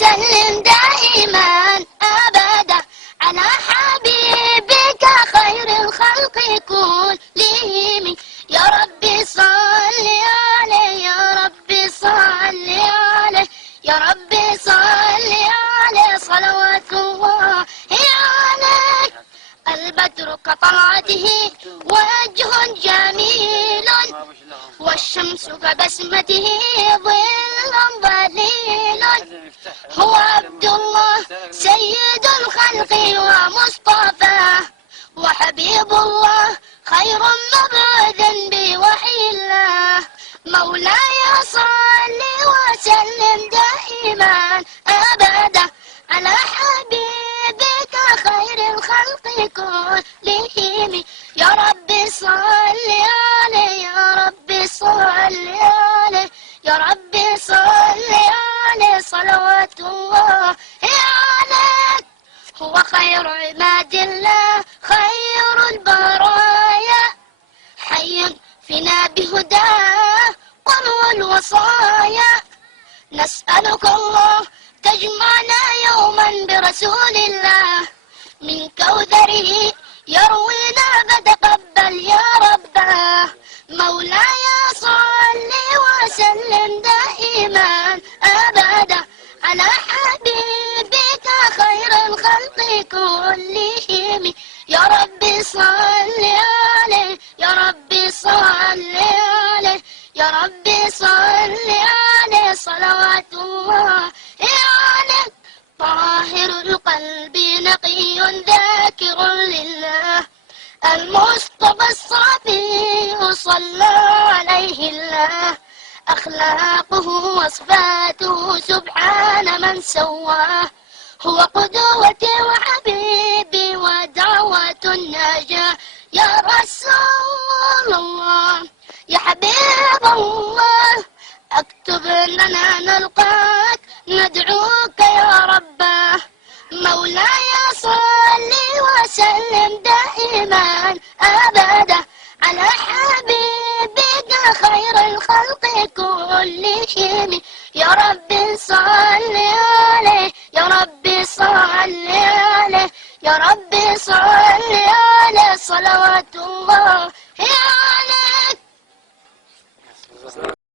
وسلم دائما أبدا على حبيبك خير الخلق كلهم. يا ربي صل عليه يا ربي صل عليه يا ربي صل عليه صلوات الله عليه. البدر كطلعته وجه جميل والشمس كبسمته ظل ظليل. هو عبد الله سيد الخلق ومصطفاه وحبيب الله خير مبعوث بوحي الله. مولاي صل وسلم دائما أبدا على حبيبك خير الخلق كلهم. يا ربي صل عليه يا ربي صل عليه يا ربي صل عليه صلوات الله عليه. هو خير عباد الله خير البرايا حي فينا بهداه قمع الوصايا. نسألك الله تجمعنا يوما برسول الله من كوثره يروينا فتقبل يا رباه. مولاي صل وسلم دائما أبدا على حبيبك خير الخلق كلهم. يا ربي صل عليه يا ربي صل عليه يا ربي صل عليه صلوات الله عليه. طاهر القلب نقي ذاكر لله المصطفى الصافي صلى عليه الله. أخلاقه وصفاته سبحان من سواه. هو قدوتي وحبيبي ودعوة النجاة. يا رسول الله يا حبيب الله اكتب لنا نلقاك ندعوك يا رباه. مولاي صل وسلم دائما أبدا على حبيبك خير الخلق كلهم. يا رب صل عليه